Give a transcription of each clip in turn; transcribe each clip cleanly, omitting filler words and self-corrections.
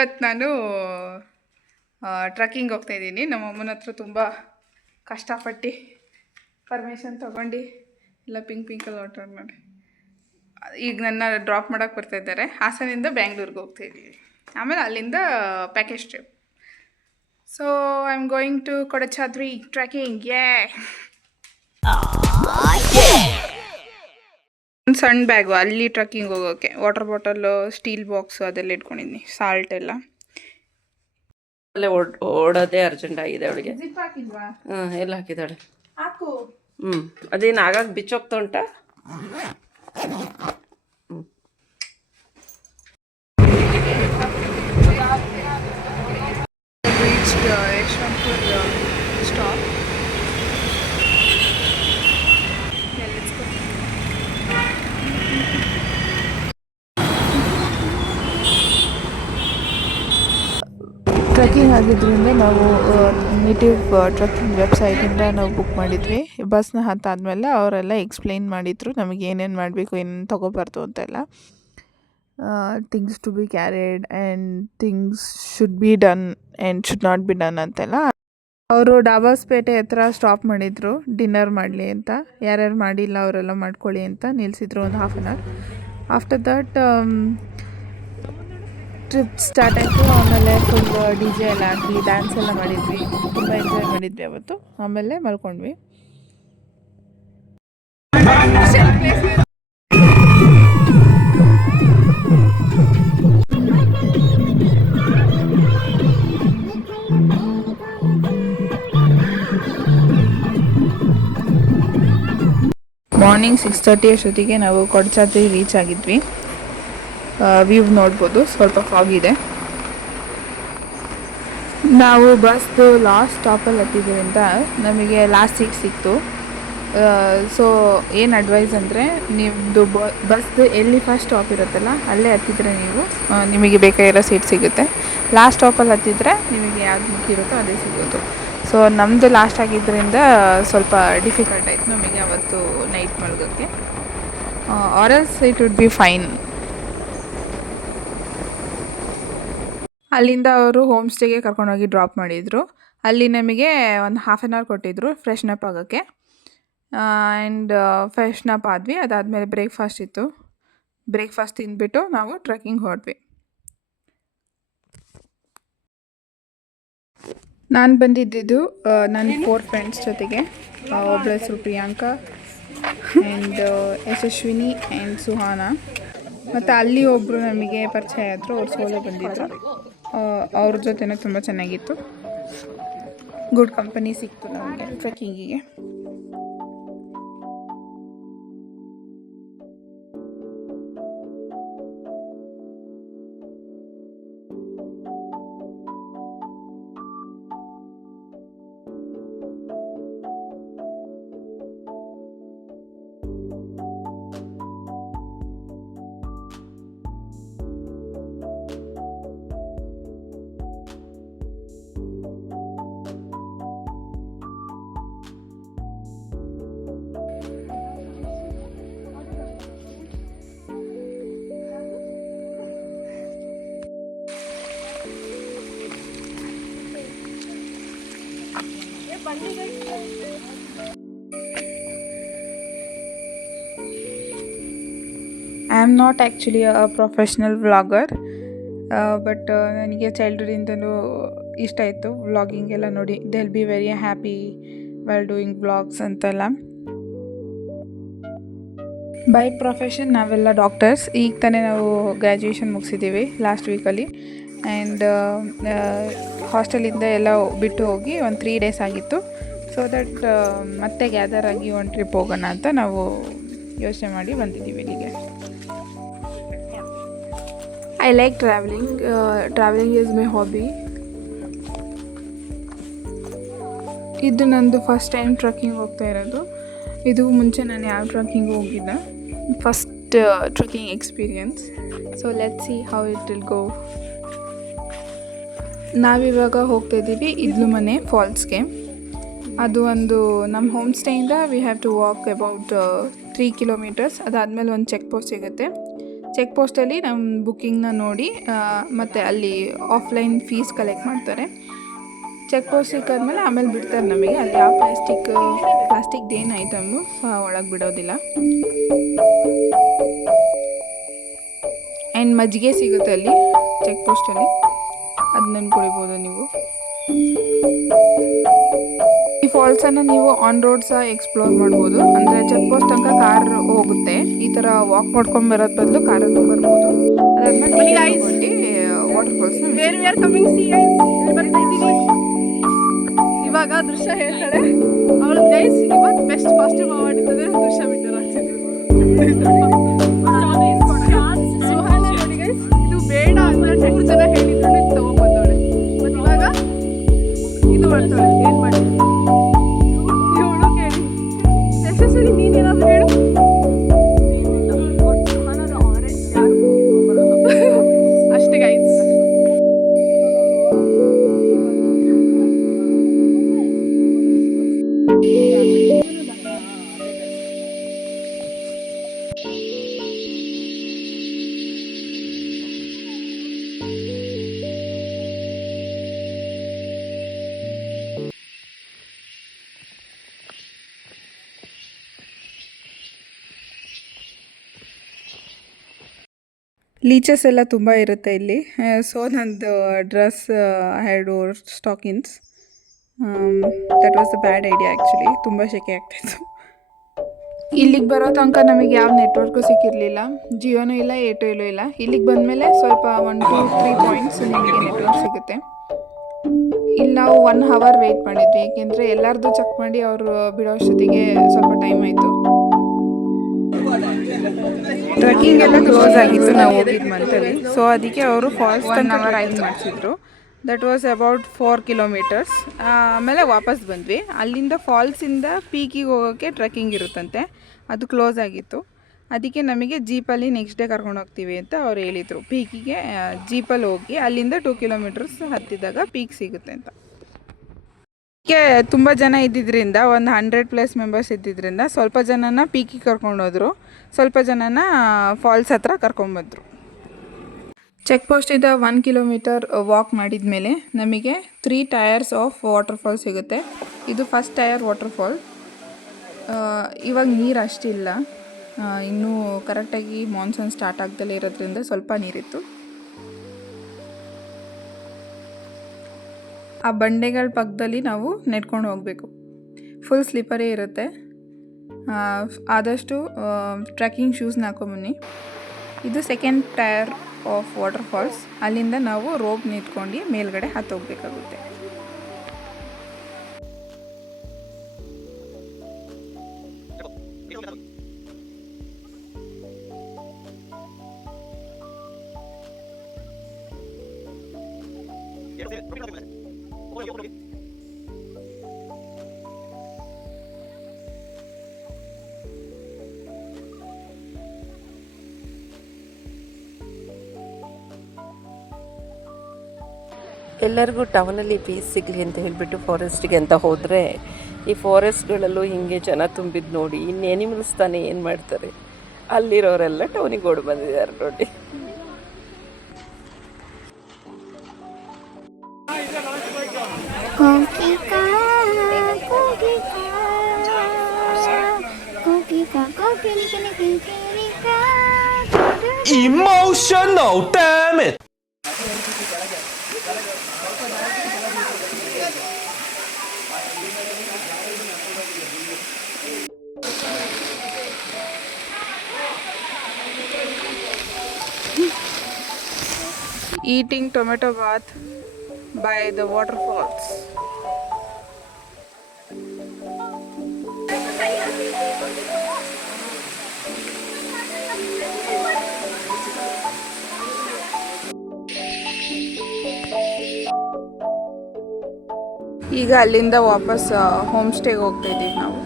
ಇವತ್ತು ನಾನು ಟ್ರಕ್ಕಿಂಗ್ ಹೋಗ್ತಾಯಿದ್ದೀನಿ. ನಮ್ಮ ಅಮ್ಮನ ಹತ್ರ ತುಂಬ ಕಷ್ಟಪಟ್ಟು ಪರ್ಮಿಷನ್ ತೊಗೊಂಡು ಎಲ್ಲ ಪಿಂಕಲ್ಲಿ ಆರ್ಡರ್ ಮಾಡಿ ಈಗ ನನ್ನ ಡ್ರಾಪ್ ಮಾಡೋಕ್ಕೆ ಬರ್ತಾಯಿದ್ದಾರೆ. ಹಾಸನಿಂದ ಬ್ಯಾಂಗ್ಳೂರ್ಗೆ ಹೋಗ್ತಾಯಿದ್ದೀವಿ. ಆಮೇಲೆ ಅಲ್ಲಿಂದ package trip. So I am going to Kodachadri trekking. ಒಂದು ಸಣ್ಣ ಬ್ಯಾಗು ಅಲ್ಲಿ ಟ್ರಕ್ಕಿಂಗ್ ಹೋಗೋಕ್ಕೆ, ವಾಟರ್ ಬಾಟಲು, ಸ್ಟೀಲ್ ಬಾಕ್ಸು ಅದೆಲ್ಲ ಇಟ್ಕೊಂಡಿದ್ದೀನಿ, ಸಾಲ್ಟ್ ಎಲ್ಲ. ಅಲ್ಲೇ ಓಡೋದೇ ಅರ್ಜೆಂಟ್ ಆಗಿದೆ ಅವಳಿಗೆ. ಜಿಪ್ ಹಾಕಿದ್ವಾ? ಎಲ್ಲ ಹಾಕಿದ್ದಾಳೆ. ಹಾಕು. ಅದೇನು ಆಗಾಗ ಬಿಚ್ಚೋಗ್ತಾ ಉಂಟಾ? ಯಶವಂತಪುರ ಸ್ಟಾಪ್. ಟ್ರೆಕ್ಕಿಂಗ್ ಆಗಿದ್ದರಿಂದ ನಾವು ನೇಟಿವ್ ಟ್ರೆಕ್ಕಿಂಗ್ ವೆಬ್ಸೈಟಿಂದ ನಾವು ಬುಕ್ ಮಾಡಿದ್ವಿ. ಬಸ್ನ ಹತ್ತಾದ್ಮೇಲೆ ಅವರೆಲ್ಲ ಎಕ್ಸ್ಪ್ಲೈನ್ ಮಾಡಿದರು ನಮಗೆ ಏನೇನು ಮಾಡಬೇಕು, ಏನೇನು ತೊಗೋಬಾರ್ದು ಅಂತೆಲ್ಲ. Things to be carried and things should be done and should not be done ಅಂತೆಲ್ಲ. ಅವರು ಡಾಬಾಸ್ಪೇಟೆ ಹತ್ರ ಸ್ಟಾಪ್ ಮಾಡಿದರು ಡಿನ್ನರ್ ಮಾಡಲಿ ಅಂತ. ಯಾರ್ಯಾರು ಮಾಡಿಲ್ಲ ಅವರೆಲ್ಲ ಮಾಡ್ಕೊಳ್ಳಿ ಅಂತ ನಿಲ್ಲಿಸಿದ್ರು ಒಂದು half an hour. After that trip start ಆಯಿತು. ಆಮೇಲೆ ಫುಲ್ DJ ಎಲ್ಲ ಹಾಕಿ ಡ್ಯಾನ್ಸ್ ಎಲ್ಲ ಮಾಡಿದ್ವಿ. ತುಂಬ ಎಂಜಾಯ್ ಮಾಡಿದ್ವಿ ಅವತ್ತು. ಆಮೇಲೆ ಮಲ್ಕೊಂಡ್ವಿ. ಮಾರ್ನಿಂಗ್ 6:30 ಅಷ್ಟೊತ್ತಿಗೆ ನಾವು ಕೊಡಚಾದ್ರಿ ರೀಚ್ ಆಗಿದ್ವಿ. ವ್ಯೂ ನೋಡ್ಬೋದು, ಸ್ವಲ್ಪ ಫಾಗ್ ಇದೆ. ನಾವು ಬಸ್ದು ಲಾಸ್ಟ್ ಸ್ಟಾಪಲ್ಲಿ ಹತ್ತಿದ್ದರಿಂದ ನಮಗೆ ಲಾಸ್ಟ್ ಸೀಟ್ ಸಿಕ್ತು. ಸೊ ಏನು ಅಡ್ವೈಸ್ ಅಂದರೆ, ನಿಮ್ಮದು ಬಸ್ದು ಎಲ್ಲಿ ಫಸ್ಟ್ ಸ್ಟಾಪ್ ಇರುತ್ತಲ್ಲ ಅಲ್ಲೇ ಹತ್ತಿದ್ರೆ ನೀವು ನಿಮಗೆ ಬೇಕಾಗಿರೋ ಸೀಟ್ ಸಿಗುತ್ತೆ. ಲಾಸ್ಟ್ ಸ್ಟಾಪಲ್ಲಿ ಹತ್ತಿದ್ರೆ ನಿಮಗೆ ಯಾವ್ದು ಮುಖ್ಯಿರುತ್ತೋ ಅದೇ ಸಿಗೋದು. ಸೊ ನಮ್ಮದು ಲಾಸ್ಟ್ ಆಗಿದ್ದರಿಂದ ಸ್ವಲ್ಪ ಡಿಫಿಕಲ್ಟ್ ಆಯಿತು ನಮಗೆ ಅವತ್ತು ನೈಟ್ ಮಲ್ಗೋಕ್ಕೆ. Or else it would be fine. ಅಲ್ಲಿಂದ ಅವರು ಹೋಮ್ ಸ್ಟೇಗೆ ಕರ್ಕೊಂಡೋಗಿ ಡ್ರಾಪ್ ಮಾಡಿದರು. ಅಲ್ಲಿ ನಮಗೆ ಒಂದು ಹಾಫ್ ಆನ್ ಅವರ್ ಕೊಟ್ಟಿದ್ದರು ಫ್ರೆಶ್ನಪ್ ಆಗೋಕ್ಕೆ. ಆ್ಯಂಡ್ ಫ್ರೆಶ್ನಪ್ ಆದ್ವಿ. ಅದಾದಮೇಲೆ ಬ್ರೇಕ್ಫಾಸ್ಟ್ ಇತ್ತು. ಬ್ರೇಕ್ಫಾಸ್ಟ್ ತಿಂದ್ಬಿಟ್ಟು ನಾವು ಟ್ರೆಕ್ಕಿಂಗ್ ಹೊರಟ್ವಿ. ನಾನು ಬಂದಿದ್ದು ನನ್ನ 4 ಫ್ರೆಂಡ್ಸ್ ಜೊತೆಗೆ. ಒಬ್ಬಳ ಹೆಸರು ಪ್ರಿಯಾಂಕಾ ಆ್ಯಂಡ್ ಯಶಸ್ವಿನಿ ಆ್ಯಂಡ್ ಸುಹಾನ. ಮತ್ತು ಅಲ್ಲಿ ಒಬ್ಬರು ನಮಗೆ ಪರಿಚಯ ಆದರು, ಅವ್ರು ಸೋಲೋ ಬಂದಿದ್ದರು. ಅವ್ರ ಜೊತೆನೂ ತುಂಬ ಚೆನ್ನಾಗಿತ್ತು. ಗುಡ್ ಕಂಪನಿ ಸಿಕ್ತು ನಮಗೆ ಟ್ರೆಕ್ಕಿಂಗಿಗೆ. I am not actually a professional vlogger, but ನನಗೆ ಚೈಲ್ಡ್ಹುಡ್ಡಿಂದಲೂ ಇಷ್ಟ ಇತ್ತು ವ್ಲಾಗಿಂಗ್ ಎಲ್ಲ ನೋಡಿ. They will be very happy while doing vlogs ಅಂತೆಲ್ಲ. ಬೈ ಪ್ರೊಫೆಷನ್ ನಾವೆಲ್ಲ ಡಾಕ್ಟರ್ಸ್. ಈಗ ತಾನೇ ನಾವು ಗ್ರ್ಯಾಜುಯೇಷನ್ ಮುಗಿಸಿದ್ದೀವಿ ಲಾಸ್ಟ್ ವೀಕಲ್ಲಿ. ಆ್ಯಂಡ್ ಹಾಸ್ಟೆಲಿಂದ ಎಲ್ಲ ಬಿಟ್ಟು ಹೋಗಿ ಒಂದು 3 ಡೇಸ್ ಆಗಿತ್ತು. ಸೊ ದಟ್ ಮತ್ತೆ ಗ್ಯಾದರ್ ಆಗಿ ಒಂದು ಟ್ರಿಪ್ ಹೋಗೋಣ ಅಂತ ನಾವು ಯೋಚನೆ ಮಾಡಿ ಬಂದಿದ್ದೀವಿ ಇಲ್ಲಿಗೆ. I like travelling. Travelling is my hobby. ಇದು ನಂದು ಫಸ್ಟ್ ಟೈಮ್ ಟ್ರೆಕ್ಕಿಂಗ್ ಹೋಗ್ತಾ ಇರೋದು. ಇದು ಮುಂಚೆ ನಾನು ಯಾವ ಟ್ರೆಕ್ಕಿಂಗ್ ಹೋಗಿಲ್ಲ, first trekking experience. So let's see how it will go. ನಾವಿವಾಗ ಹೋಗ್ತಾಯಿದ್ದೀವಿ ಇದ್ಲುಮನೆ ಫಾಲ್ಸ್ಗೆ. ಅದು ಒಂದು ನಮ್ಮ ಹೋಮ್ ಸ್ಟೇಯಿಂದ we have to walk about 3 kilometres. ಅದಾದಮೇಲೆ ಒಂದು ಚೆಕ್ ಪೋಸ್ಟ್ ಸಿಗುತ್ತೆ. ಚೆಕ್ ಪೋಸ್ಟಲ್ಲಿ ನಮ್ಮ ಬುಕ್ಕಿಂಗ್ನ ನೋಡಿ ಮತ್ತು ಅಲ್ಲಿ ಆಫ್ಲೈನ್ ಫೀಸ್ ಕಲೆಕ್ಟ್ ಮಾಡ್ತಾರೆ. ಚೆಕ್ ಪೋಸ್ಟ್ ಸಿಕ್ಕಾದ್ಮೇಲೆ ಆಮೇಲೆ ಬಿಡ್ತಾರೆ ನಮಗೆ. ಅಲ್ಲಿ ಯಾವ ಪ್ಲಾಸ್ಟಿಕ್ದೇನು ಐಟಮು ಸಹ ಒಳಗೆ ಬಿಡೋದಿಲ್ಲ. ಆ್ಯಂಡ್ ಮಜ್ಜಿಗೆ ಸಿಗುತ್ತೆ ಅಲ್ಲಿ ಚೆಕ್ ಪೋಸ್ಟಲ್ಲಿ, ಅದನ್ನ ಕುಡಿಬೋದು ನೀವು. ಈ ಫಾಲ್ಸನ್ನು ನೀವು ಆನ್ ರೋಡ್ ಸಹ ಎಕ್ಸ್ಪ್ಲೋರ್ ಮಾಡ್ಬೋದು. ಅಂದರೆ ಚೆಕ್ ಪೋಸ್ಟ್ ತನಕ ಕಾರ್ ಹೋಗುತ್ತೆ, ಈ ಥರ ವಾಕ್ ಮಾಡ್ಕೊಂಡು ಬರೋದು ಬದಲು ಕಾರಲ್ಲೂ ಬರ್ಬೋದು. ಅದಾದ್ಮೇಲೆ ವಾಟರ್ ಇವಾಗ ದೃಶ್ಯ ಹೇಳ್ತಾಳೆ ಅವಳು ಗೈಸ್. ಇವತ್ತು ಬೆಸ್ಟ್ ಕಾಸ್ಟ್ಯೂಮ್ ಅವಾರ್ಡ್ ಇರ್ತದೆ ದೃಶ್ಯ ಬಿಟ್ಟರು ಸುಹಾನ ನೋಡಿ ಗೈಸ್. ಇದು ಬೇಡ ಅಂತ 2 ಜನ ಹೇಳಿದ್ರು ತಗೊಂಡ್ಬಂದವಳೆ. ಮತ್ತು ಇವಾಗ ಇದು ಮಾಡ್ತಾಳೆ. ಏನು ಮಾಡಿ ಇವಳು ಕೇಳಿ ಯಶಸ್ವಿ ನೀನೇನಾದ್ರು ಹೇಳು. ಅಷ್ಟೇ ಗೈಸ್. ಲೀಚಸ್ ಎಲ್ಲ ತುಂಬ ಇರುತ್ತೆ ಇಲ್ಲಿ. ಸೊ ನಂದು dress had stockings. That was a bad idea actually. ತುಂಬ ಶೆಕೆ ಆಗ್ತಾಯಿತ್ತು. ಇಲ್ಲಿಗೆ ಬರೋ ತನಕ ನಮಗೆ ಯಾವ ನೆಟ್ವರ್ಕು ಸಿಕ್ಕಿರಲಿಲ್ಲ. ಜಿಯೋನೂ ಇಲ್ಲ, ಏರ್ಟೆಲ್ಲೂ ಇಲ್ಲ. ಇಲ್ಲಿಗೆ ಬಂದಮೇಲೆ ಸ್ವಲ್ಪ 1 to 3 ಪಾಯಿಂಟ್ಸ್ ನಿಮಗೆ ನೆಟ್ವರ್ಕ್ ಸಿಗುತ್ತೆ. ಇಲ್ಲಿ ನಾವು 1 hour ವೆಯ್ಟ್ ಮಾಡಿದ್ವಿ, ಏಕೆಂದರೆ ಎಲ್ಲರದ್ದು ಚೆಕ್ ಮಾಡಿ ಅವರು ಬಿಡೋ ಅಷ್ಟೊತ್ತಿಗೆ ಸ್ವಲ್ಪ ಟೈಮ್ ಆಯಿತು. ಟ್ರೆಕ್ಕಿಂಗ್ ಎಲ್ಲ ಕ್ಲೋಸ್ ಆಗಿತ್ತು ನಾವು ಹೋಗಿದ್ದ ಮಂತಲ್ಲಿ. ಸೊ ಅದಕ್ಕೆ ಅವರು ಫಾಲ್ಸ್ 1 hour ಮಾಡಿಸಿದ್ರು. That was about 4 kilometers. ಆಮೇಲೆ ವಾಪಸ್ ಬಂದ್ವಿ. ಅಲ್ಲಿಂದ ಫಾಲ್ಸಿಂದ ಪೀಕಿಗೆ ಹೋಗೋಕ್ಕೆ ಟ್ರೆಕ್ಕಿಂಗ್ ಇರುತ್ತಂತೆ, ಅದು ಕ್ಲೋಸ್ ಆಗಿತ್ತು. ಅದಕ್ಕೆ ನಮಗೆ ಜೀಪಲ್ಲಿ ನೆಕ್ಸ್ಟ್ ಡೇ ಕರ್ಕೊಂಡು ಹೋಗ್ತೀವಿ ಅಂತ ಅವ್ರು ಹೇಳಿದರು. ಪೀಕಿಗೆ ಜೀಪಲ್ಲಿ ಹೋಗಿ ಅಲ್ಲಿಂದ 2 kilometers ಹತ್ತಿದಾಗ ಪೀಕ್ ಸಿಗುತ್ತೆ ಅಂತ. ಅದಕ್ಕೆ ತುಂಬ ಜನ ಇದ್ದಿದ್ದರಿಂದ, ಒಂದು 100+ ಮೆಂಬರ್ಸ್ ಇದ್ದಿದ್ದರಿಂದ ಸ್ವಲ್ಪ ಜನನ ಪೀಕಿಗೆ ಕರ್ಕೊಂಡೋದ್ರು, ಸ್ವಲ್ಪ ಜನನ ಫಾಲ್ಸ್ ಹತ್ರ ಕರ್ಕೊಂಬಂದರು. ಚೆಕ್ ಪೋಸ್ಟಿಂದ 1 kilometer ವಾಕ್ ಮಾಡಿದ ಮೇಲೆ ನಮಗೆ 3 tiers ಆಫ್ ವಾಟರ್ಫಾಲ್ ಸಿಗುತ್ತೆ. ಇದು ಫಸ್ಟ್ ಟೈರ್ ವಾಟರ್ಫಾಲ್. ಇವಾಗ ನೀರು ಅಷ್ಟಿಲ್ಲ, ಇನ್ನೂ ಕರೆಕ್ಟಾಗಿ ಮಾನ್ಸೂನ್ ಸ್ಟಾರ್ಟ್ ಆಗ್ದಲೇ ಇರೋದ್ರಿಂದ ಸ್ವಲ್ಪ ನೀರಿತ್ತು. ಆ ಬಂಡೆಗಳ ಪಕ್ಕದಲ್ಲಿ ನಾವು ನೆಡ್ಕೊಂಡು ಹೋಗಬೇಕು. ಫುಲ್ ಸ್ಲಿಪ್ಪರೇ ಇರುತ್ತೆ. ಆದಷ್ಟು ಟ್ರೆಕ್ಕಿಂಗ್ ಶೂಸ್ನ ಹಾಕೊಂಬನ್ನಿ. ಇದು ಸೆಕೆಂಡ್ ಟೈರ್ ಆಫ್ ವಾಟರ್ಫಾಲ್ಸ್. ಅಲ್ಲಿಂದ ನಾವು ರೋಪ್ ನಿಂತ್ಕೊಂಡು ಮೇಲ್ಗಡೆ ಹತ್ತೋಗ್ಬೇಕಾಗುತ್ತೆ. ಎಲ್ಲರಿಗೂ ಟೌನಲ್ಲಿ ಪೀಸ್ ಸಿಗಲಿ ಅಂತ ಹೇಳಿಬಿಟ್ಟು ಫಾರೆಸ್ಟಿಗೆ ಅಂತ ಹೋದರೆ, ಈ ಫಾರೆಸ್ಟ್ಗಳಲ್ಲೂ ಹೀಗೆ ಜನ ತುಂಬಿದ್ದು ನೋಡಿ ಇನ್ನು ಎನಿಮಲ್ಸ್ ತಾನೇ ಏನು ಮಾಡ್ತಾರೆ. ಅಲ್ಲಿರೋರೆಲ್ಲ ಟೌನಿಗೆ ಓಡಿ ಬಂದಿದ್ದಾರೆ ನೋಡಿ. Emotional damn it. Eating tomato bath by the waterfalls. ಈಗ ಅಲ್ಲಿಂದ ವಾಪಸ್ ಹೋಮ್ ಸ್ಟೇಗೆ ಹೋಗ್ತಾ ಇದ್ದೀವಿ ನಾವು.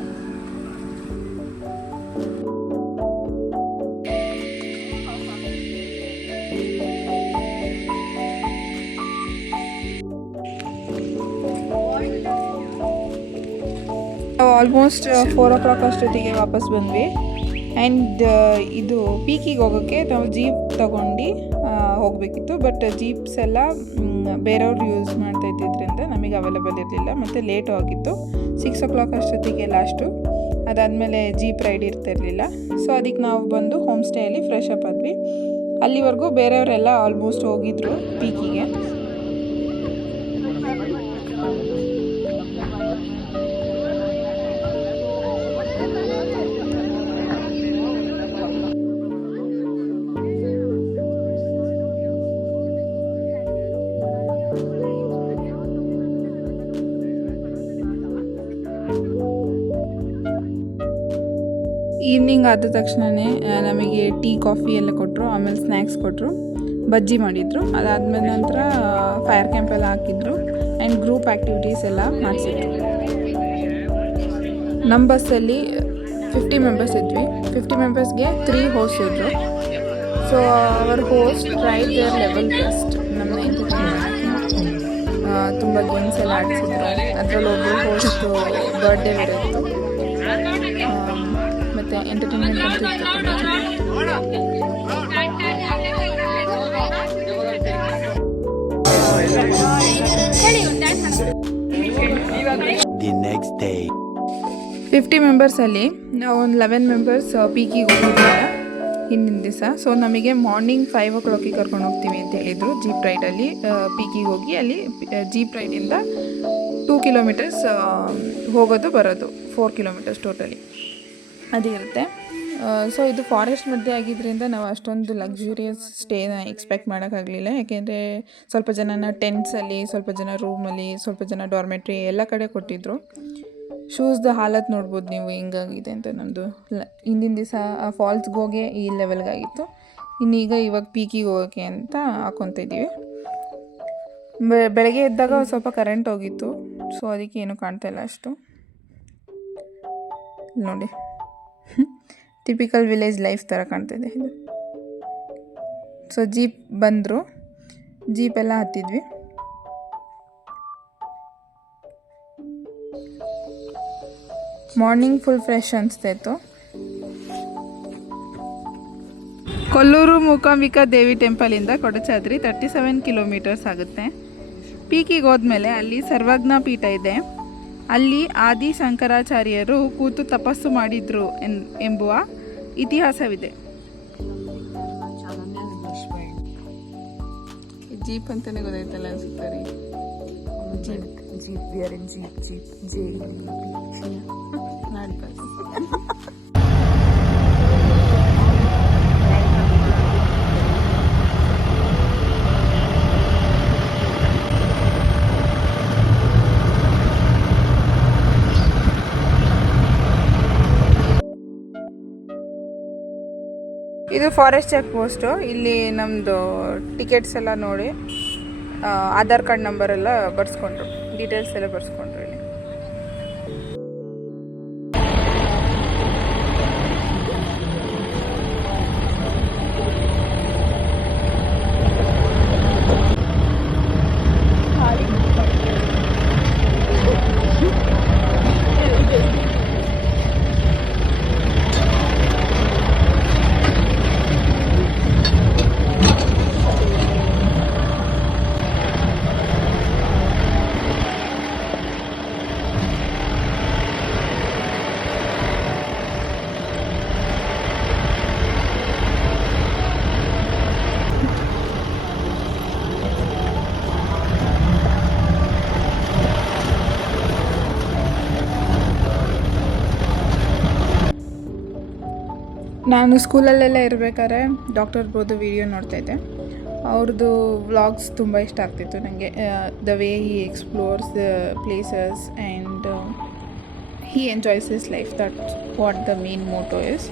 ಆಲ್ಮೋಸ್ಟ್ 4 o'clock ಅಷ್ಟೊತ್ತಿಗೆ ವಾಪಸ್ ಬಂದ್ವಿ. ಆ್ಯಂಡ್ ಇದು ಪೀಕಿಗೆ ಹೋಗೋಕ್ಕೆ ನಾವು ಜೀಪ್ ತೊಗೊಂಡು ಹೋಗಬೇಕಿತ್ತು. ಬಟ್ ಜೀಪ್ಸ್ ಎಲ್ಲ ಬೇರೆಯವ್ರು ಯೂಸ್ ಮಾಡ್ತಾ ಇದ್ದಿದ್ದರಿಂದ ನಮಗೆ ಅವೈಲೇಬಲ್ ಇರಲಿಲ್ಲ ಮತ್ತು ಲೇಟು ಆಗಿತ್ತು. 6 o'clock ಅಷ್ಟೊತ್ತಿಗೆ ಲಾಸ್ಟು. ಅದಾದಮೇಲೆ ಜೀಪ್ ರೈಡ್ ಇರ್ತಿರಲಿಲ್ಲ. ಸೊ ಅದಕ್ಕೆ ನಾವು ಬಂದು ಹೋಮ್ ಸ್ಟೇಯಲ್ಲಿ ಫ್ರೆಶ್ ಅಪ್ ಆದ್ವಿ. ಅಲ್ಲಿವರೆಗೂ ಬೇರೆಯವರೆಲ್ಲ ಆಲ್ಮೋಸ್ಟ್ ಹೋಗಿದ್ರು ಪೀಕಿಗೆ. ಈವ್ನಿಂಗ್ ಆದ ತಕ್ಷಣವೇ ನಮಗೆ ಟೀ ಕಾಫಿ ಎಲ್ಲ ಕೊಟ್ಟರು. ಆಮೇಲೆ ಸ್ನ್ಯಾಕ್ಸ್ ಕೊಟ್ಟರು, ಬಜ್ಜಿ ಮಾಡಿದರು. ಅದಾದಮೇಲೆ ನಂತರ ಫೈರ್ ಕ್ಯಾಂಪ್ ಎಲ್ಲ ಹಾಕಿದ್ರು ಆ್ಯಂಡ್ ಗ್ರೂಪ್ ಆ್ಯಕ್ಟಿವಿಟೀಸ್ ಎಲ್ಲ ಮಾಡಿಸಿದ್ರು. ನಮ್ಮ ಬಸ್ಸಲ್ಲಿ 50 ಮೆಂಬರ್ಸ್ ಇದ್ವಿ. 50 ಮೆಂಬರ್ಸ್ಗೆ 3 ಹೋಸ್ಟ್ ಇದ್ದರು. So our host tried there level best. ನಮ್ಮನ್ನ ತುಂಬ ಗೇಮ್ಸ್ ಎಲ್ಲ ಆಡಿಸಿದ್ರು. ಅದರಲ್ಲಿ ಒಬ್ಬರು ಹೋಸ್ಟು ಬರ್ಡೇ ಬೇರೆ ಇತ್ತು ಮತ್ತು ಎಂಟರ್ಟೈನ್ಮೆಂಟ್ ಅಂತ ಇತ್ತು. The next day. 50 ಮೆಂಬರ್ಸಲ್ಲಿ ನಾವು ಒಂದು 11 ಮೆಂಬರ್ಸ್ ಪೀಕಿಗೆ ಹೋಗಿದ್ದಾರೆ ಹಿಂದಿನ ದಿವಸ. ಸೊ ನಮಗೆ ಮಾರ್ನಿಂಗ್ 5 o'clock ಕರ್ಕೊಂಡು ಹೋಗ್ತೀವಿ ಅಂತ ಹೇಳಿದರು ಜೀಪ್ ರೈಡಲ್ಲಿ. ಪೀಕಿಗೆ ಹೋಗಿ ಅಲ್ಲಿ ಜೀಪ್ ರೈಡಿಂದ 2 kilometers ಹೋಗೋದು ಬರೋದು, 4 kilometers ಟೋಟಲಿ ಅದಿರುತ್ತೆ. ಸೊ ಇದು ಫಾರೆಸ್ಟ್ ಮಧ್ಯೆ ಆಗಿದ್ದರಿಂದ ನಾವು ಅಷ್ಟೊಂದು ಲಕ್ಸುರಿಯಸ್ ಸ್ಟೇನ ಎಕ್ಸ್ಪೆಕ್ಟ್ ಮಾಡೋಕ್ಕಾಗಲಿಲ್ಲ. ಯಾಕೆಂದರೆ ಸ್ವಲ್ಪ ಜನನ ಟೆಂಟ್ಸಲ್ಲಿ, ಸ್ವಲ್ಪ ಜನ ರೂಮಲ್ಲಿ, ಸ್ವಲ್ಪ ಜನ ಡಾರ್ಮೆಟ್ರಿ ಎಲ್ಲ ಕಡೆ ಕೊಟ್ಟಿದ್ದರು. ಶೂಸ್ದು ಹಾಲತ್ ನೋಡ್ಬೋದು ನೀವು ಹೆಂಗಾಗಿದೆ ಅಂತ. ನಮ್ಮದು ಹಿಂದಿನ ದಿವಸ ಫಾಲ್ಸ್ಗೆ ಹೋಗಿ ಈ ಲೆವೆಲ್ಗಾಗಿತ್ತು. ಇವಾಗ ಪೀಕಿಗೆ ಹೋಗೋಕ್ಕೆ ಅಂತ ಹಾಕ್ಕೊತ ಇದ್ದೀವಿ. ಬೆಳಗ್ಗೆ ಎದ್ದಾಗ ಸ್ವಲ್ಪ ಕರೆಂಟ್ ಹೋಗಿತ್ತು. ಸೊ ಅದಕ್ಕೆ ಏನೂ ಕಾಣ್ತಾ ಇಲ್ಲ ಅಷ್ಟು. ನೋಡಿ, ಟಿಪಿಕಲ್ ವಿಲೇಜ್ ಲೈಫ್ ಥರ ಕಾಣ್ತಿದೆ ಇದು. ಸೊ ಜೀಪ್ ಬಂದರು, ಜೀಪೆಲ್ಲ ಹತ್ತಿದ್ವಿ. ಮಾರ್ನಿಂಗ್ ಫುಲ್ ಫ್ರೆಶ್ ಅನಿಸ್ತಾಯಿತ್ತು. ಕೊಲ್ಲೂರು ಮೂಕಾಂಬಿಕಾ ದೇವಿ ಟೆಂಪಲಿಂದ ಕೊಡಚಾದ್ರಿ 37 kilometers ಆಗುತ್ತೆ. ಪೀಕಿಗೆ ಹೋದ್ಮೇಲೆ ಅಲ್ಲಿ ಸರ್ವಜ್ಞ ಪೀಠ ಇದೆ. ಅಲ್ಲಿ ಆದಿ ಶಂಕರಾಚಾರ್ಯರು ಕೂತು ತಪಸ್ಸು ಮಾಡಿದ್ರು ಎಂಬುವ ಇತಿಹಾಸವಿದೆ. ಜೀಪ್ ಅಂತಲೇ ಗೊತ್ತಾಯ್ತಲ್ಲ ಅನ್ಸುತ್ತೆ ರೀ. ಇದು ಫಾರೆಸ್ಟ್ ಚೆಕ್ ಪೋಸ್ಟು. ಇಲ್ಲಿ ನಮ್ಮದು ಟಿಕೆಟ್ಸ್ ಎಲ್ಲ ನೋಡಿ ಆಧಾರ್ ಕಾರ್ಡ್ ನಂಬರ್ ಎಲ್ಲ ಬರ್ಸ್ಕೊಂಡ್ರು, ಡೀಟೇಲ್ಸ್ ಎಲ್ಲ ಬರ್ಸ್ಕೊಂಡ್ರು ಇಲ್ಲಿ. ನಾನು ಸ್ಕೂಲಲ್ಲೆಲ್ಲ ಇರಬೇಕಾದ್ರೆ ಡಾಕ್ಟರ್ ಬೋದು ವಿಡಿಯೋ ನೋಡ್ತಾಯಿದ್ದೆ. ಅವ್ರದ್ದು ವ್ಲಾಗ್ಸ್ ತುಂಬ ಇಷ್ಟ ಆಗ್ತಿತ್ತು ನನಗೆ. The way he explores the places and he enjoys his life. That what the main motto is.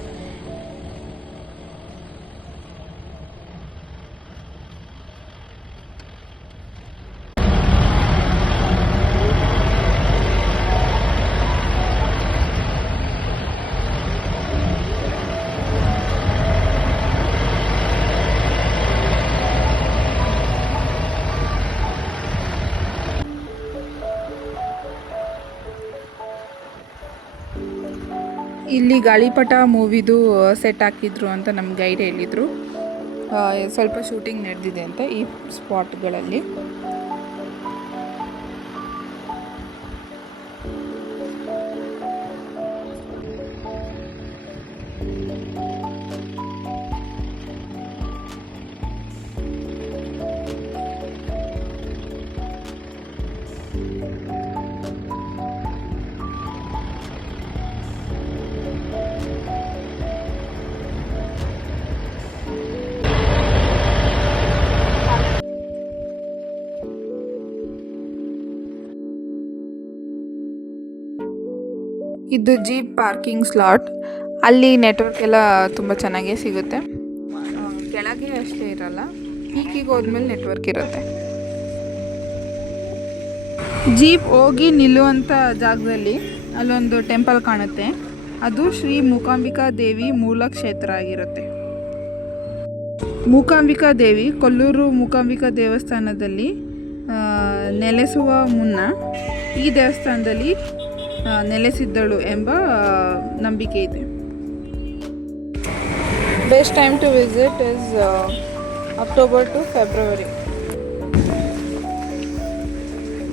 ಇಲ್ಲಿ ಗಾಳಿಪಟ ಮೂವಿದು ಸೆಟ್ ಹಾಕಿದ್ರು ಅಂತ ನಮ್ಮ ಗೈಡ್ ಹೇಳಿದರು. ಸ್ವಲ್ಪ ಶೂಟಿಂಗ್ ನಡೆದಿದೆ ಅಂತ ಈ ಸ್ಪಾಟ್ಗಳಲ್ಲಿ. ಇದು ಜೀಪ್ ಪಾರ್ಕಿಂಗ್ ಸ್ಲಾಟ್. ಅಲ್ಲಿ ನೆಟ್ವರ್ಕ್ ಎಲ್ಲ ತುಂಬ ಚೆನ್ನಾಗೇ ಸಿಗುತ್ತೆ. ಕೆಳಗೆ ಅಷ್ಟೇ ಇರಲ್ಲ, ಪೀಕಿಗೆ ಹೋದ್ಮೇಲೆ ನೆಟ್ವರ್ಕ್ ಇರುತ್ತೆ. ಜೀಪ್ ಹೋಗಿ ನಿಲ್ಲುವಂಥ ಜಾಗದಲ್ಲಿ ಅಲ್ಲೊಂದು ಟೆಂಪಲ್ ಕಾಣುತ್ತೆ. ಅದು ಶ್ರೀ ಮೂಕಾಂಬಿಕಾ ದೇವಿ ಮೂಲ ಕ್ಷೇತ್ರ ಆಗಿರುತ್ತೆ. ಮೂಕಾಂಬಿಕಾ ದೇವಿ ಕೊಲ್ಲೂರು ಮೂಕಾಂಬಿಕಾ ದೇವಸ್ಥಾನದಲ್ಲಿ ನೆಲೆಸುವ ಮುನ್ನ ಈ ದೇವಸ್ಥಾನದಲ್ಲಿ ನೆಲೆಸಿದ್ದಳು ಎಂಬ ನಂಬಿಕೆ ಇದೆ. Best time to visit is October to February.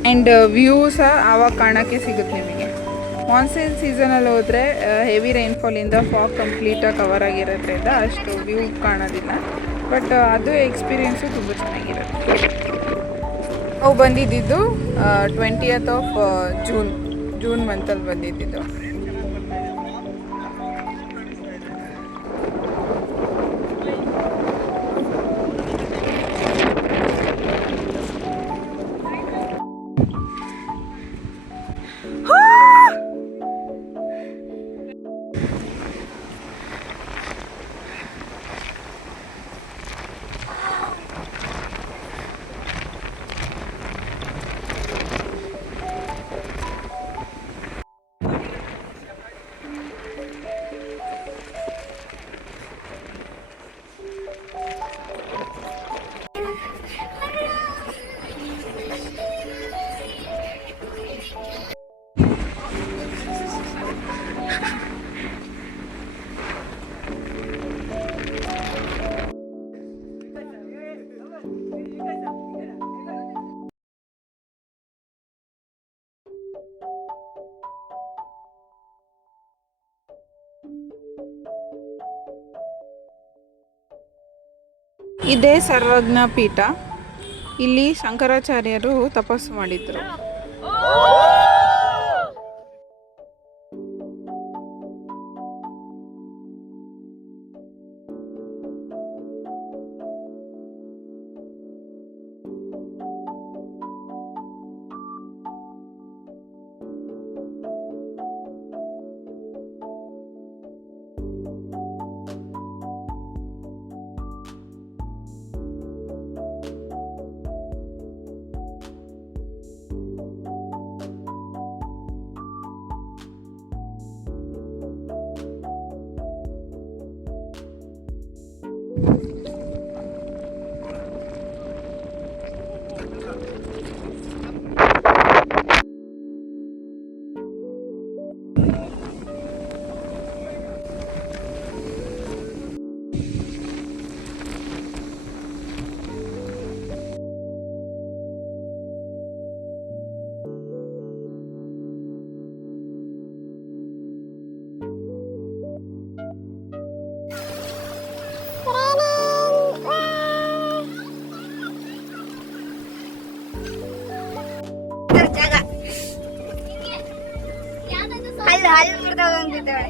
And view ಸಹ ಆವಾಗ ಕಾಣೋಕ್ಕೆ ಸಿಗುತ್ತೆ ನಿಮಗೆ. ಮಾನ್ಸೂನ್ ಸೀಸನಲ್ಲಿ ಹೋದರೆ ಹೆವಿ ರೈನ್ಫಾಲಿಂದ ಫಾಗ್ ಕಂಪ್ಲೀಟಾಗಿ ಕವರ್ ಆಗಿರೋದ್ರಿಂದ ಅಷ್ಟು ವ್ಯೂ ಕಾಣೋದಿಲ್ಲ. ಬಟ್ ಅದು ಎಕ್ಸ್ಪೀರಿಯೆನ್ಸು ತುಂಬ ಚೆನ್ನಾಗಿರುತ್ತೆ. ನಾವು ಬಂದಿದ್ದು 20th of ಜೂನ್ ಮಂತಲ್ಲಿ ಬಂದಿದ್ದು. ಇದೇ ಸರ್ವಜ್ಞ ಪೀಠ. ಇಲ್ಲಿ ಶಂಕರಾಚಾರ್ಯರು ತಪಸ್ಸು ಮಾಡಿದ್ರು. ಅಲ್ಲಿ ಮುರಿದೋಗಿದ್ದಾಳೆ.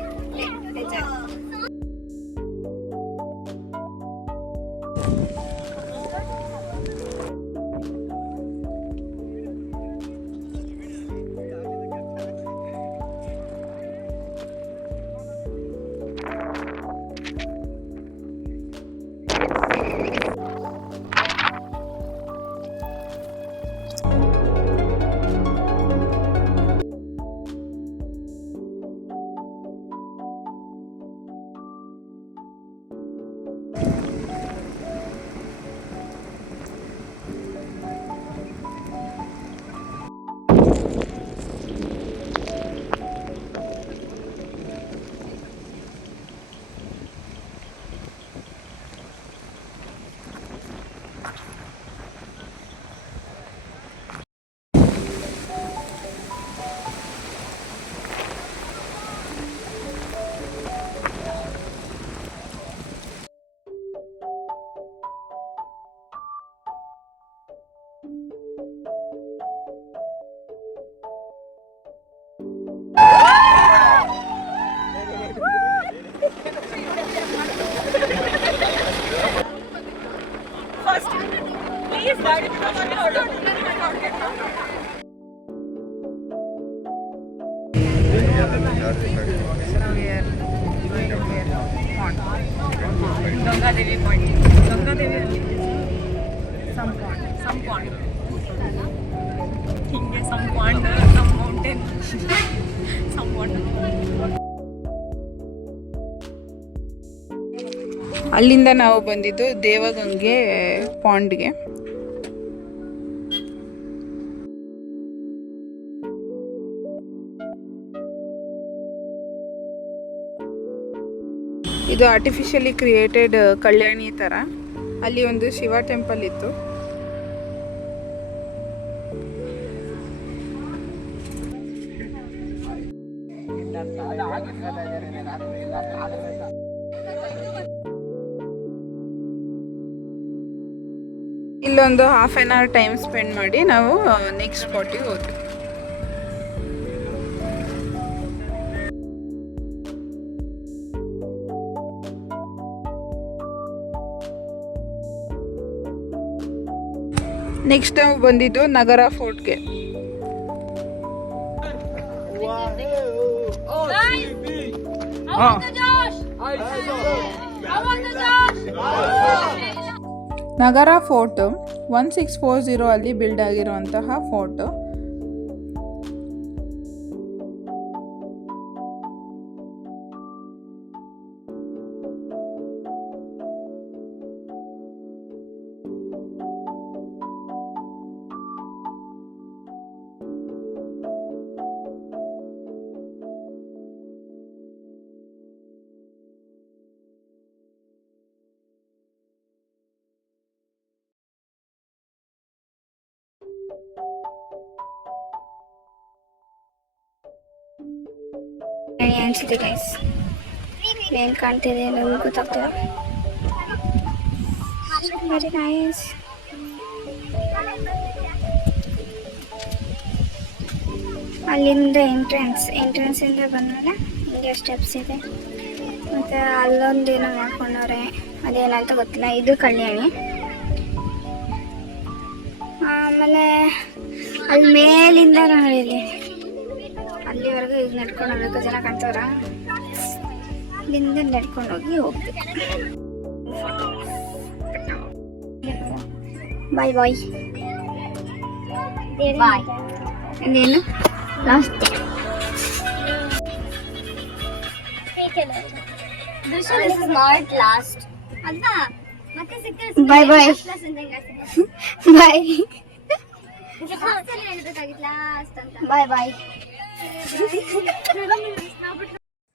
ಫಾಸ್ಟ್. ಗಂಗಾದೇವಿ ಪಾಯಿಂಟ್. ಗಂಗಾದೇವಿಯಲ್ಲಿ ಸಮ್ ಪಾಂಡ್ ಹಿಂಗೆ some pond some mountain some pond. ಅಲ್ಲಿಂದ ನಾವು ಬಂದಿದ್ದು ದೇವಗಂಗೆ ಪಾಂಡ್ಗೆ. ಇದು ಆರ್ಟಿಫಿಷಿಯಲಿ ಕ್ರಿಯೇಟೆಡ್ ಕಲ್ಯಾಣಿ ಥರ. ಅಲ್ಲಿ ಒಂದು ಶಿವ ಟೆಂಪಲ್ ಇತ್ತು. ಇಲ್ಲೊಂದು half an hour time spend ಮಾಡಿ ನಾವು ನೆಕ್ಸ್ಟ್ ಸ್ಪಾಟಿಗೆ ಹೋದ್ವಿ. ನೆಕ್ಸ್ಟ್ ನಾವು ಬಂದಿದ್ದು ನಗರ ಫೋರ್ಟ್ಗೆ. ನಗರ ಫೋರ್ಟ್ 1640 ಅಲ್ಲಿ ಬಿಲ್ಡ್ ಆಗಿರುವಂತಹ ಫೋರ್ಟ್. ಅನ್ಸುತ್ತೆ ಗೈಸ್, ಏನ್ ಕಾಣ್ತಿದೆ ನಮ್ಗೆ ಗೊತ್ತಾಗ್ತದೆ. Very nice. ಅಲ್ಲಿಂದ ಎಂಟ್ರೆನ್ಸ್ ಇಂದ ಬಂದ್ಮೇಲೆ ಹಿಂಗೆ ಸ್ಟೆಪ್ಸ್ ಇದೆ. ಮತ್ತು ಅಲ್ಲೊಂದೇನೋ ಮಾಡ್ಕೊಂಡವ್ರೆ, ಅದೇನಂತ ಗೊತ್ತಿಲ್ಲ. ಇದು ಕಲ್ಯಾಣಿ. ಆಮೇಲೆ ಅಲ್ಲಿ ಮೇಲಿಂದ ನೋಡಿ, ಅಲ್ಲಿವರೆಗೂ ಈಗ ನಡ್ಕೊಂಡು ಹೋಗ್ಬೇಕು. ಜನ ಕಾಣ್ತವ್ರ, ಇಲ್ಲಿಂದ ನಡ್ಕೊಂಡು ಹೋಗ್ಬೇಕು. ಬಾಯ್ ಬಾಯ್ ಬಾಯ್. ಇನ್ನೇನು ಲಾಸ್ಟ್ ನಾಟ್ ಲಾಸ್ಟ್ ಅಲ್ವಾ? ಮತ್ತೆ ಸಿಗ್ತಾರೆ. ಬಾಯ್ ಬಾಯ್ ಬಾಯ್. ಬಾಯ್ ಬಾಯ್.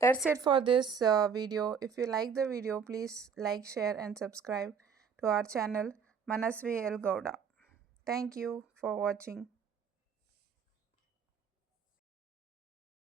That's it for this video. If you like the video, please like, share and subscribe to our channel Manasvi El Gowda. Thank you for watching.